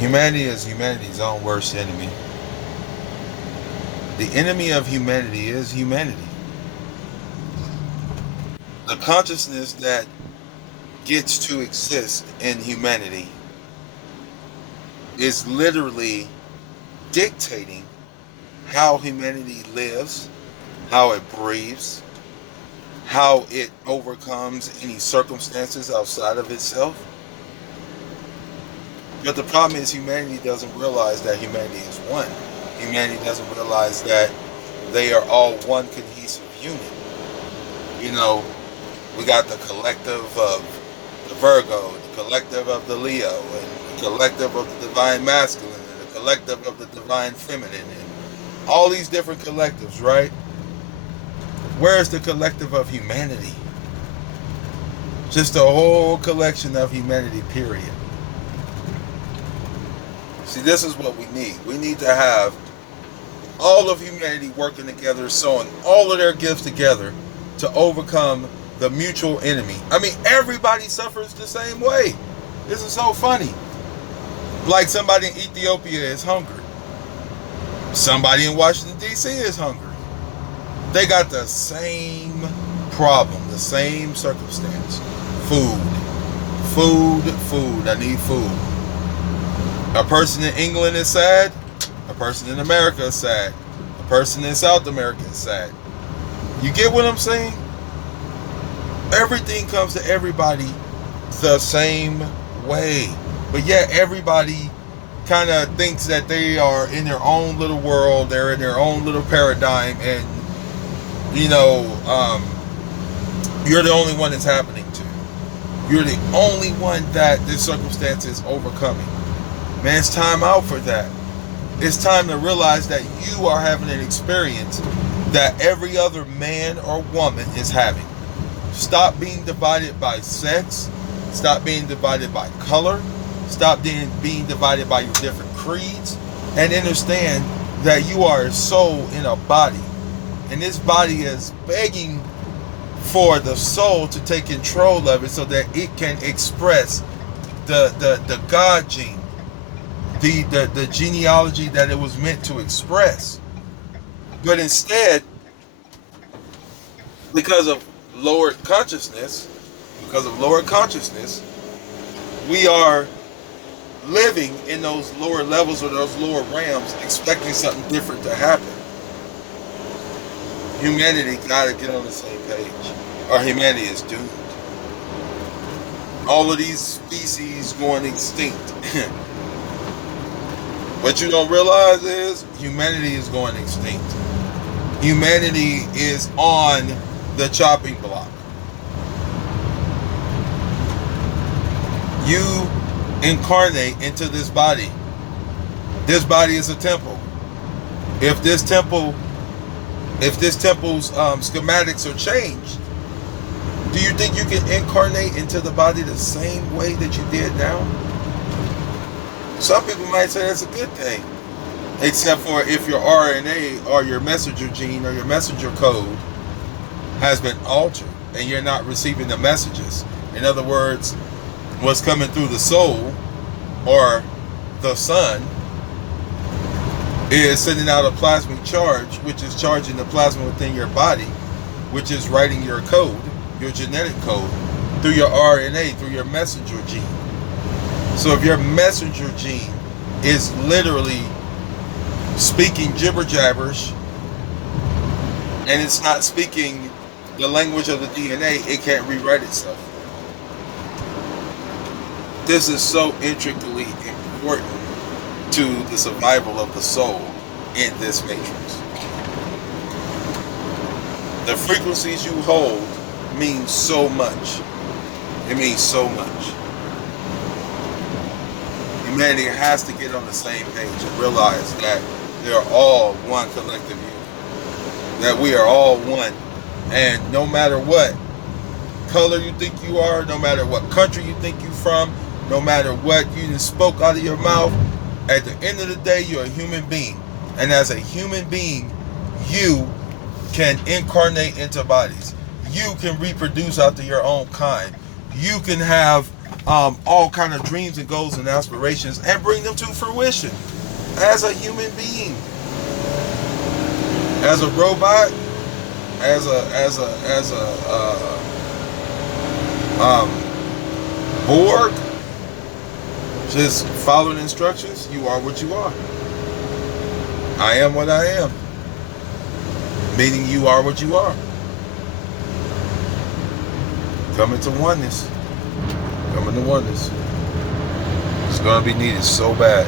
Humanity is humanity's own worst enemy. The enemy of humanity is humanity. The consciousness that gets to exist in humanity is literally dictating how humanity lives, how it breathes, how it overcomes any circumstances outside of itself. But the problem is humanity doesn't realize that humanity is one. Humanity doesn't realize that they are all one cohesive unit. You know, we got the collective of the Virgo, the collective of the Leo, and the collective of the divine masculine, and the collective of the divine feminine, and all these different collectives, right? Where is the collective of humanity? Just a whole collection of humanity, period. See, this is what we need. We need to have all of humanity working together, sewing all of their gifts together to overcome the mutual enemy. I mean, everybody suffers the same way. This is so funny. Like somebody in Ethiopia is hungry. Somebody in Washington, D.C. is hungry. They got the same problem, the same circumstance. Food. Food, food. I need food. A person in England is sad. A person in America is sad. A person in South America is sad. You get what I'm saying? Everything comes to everybody the same way. But yet everybody kind of thinks that they are in their own little world. They're in their own little paradigm. And, you know, you're the only one it's happening to. You're the only one that this circumstance is overcoming. Man, it's time out for that. It's time to realize that you are having an experience that every other man or woman is having. Stop being divided by sex. Stop being divided by color. Stop being divided by your different creeds. And understand that you are a soul in a body. And this body is begging for the soul to take control of it so that it can express the God gene. The genealogy that it was meant to express. But instead, because of lower consciousness, we are living in those lower levels or those lower realms expecting something different to happen. Humanity gotta get on the same page, or humanity is doomed. All of these species going extinct. What you don't realize is humanity is going extinct. Humanity is on the chopping block. You incarnate into this body. This body is a temple. If this temple's schematics are changed, do you think you can incarnate into the body the same way that you did now? Some people might say that's a good thing, except for if your RNA or your messenger gene or your messenger code has been altered and you're not receiving the messages. In other words, what's coming through the soul or the sun is sending out a plasmic charge, which is charging the plasma within your body, which is writing your code, your genetic code, through your RNA, through your messenger gene. So if your messenger gene is literally speaking jibber jabberish and it's not speaking the language of the DNA, it can't rewrite itself. This is so intricately important to the survival of the soul in this matrix. The frequencies you hold mean so much. It means so much. Humanity has to get on the same page and realize that they are all one collective unit. That we are all one. And no matter what color you think you are, no matter what country you think you're from, no matter what you just spoke out of your mouth, at the end of the day, you're a human being. And as a human being, you can incarnate into bodies. You can reproduce after your own kind. You can have all kind of dreams and goals and aspirations and bring them to fruition as a human being, as a robot, as a Borg, just following instructions. You are what you are. I am what I am. Meaning you are what you are. Coming to oneness. Coming to oneness. It's going to be needed so bad.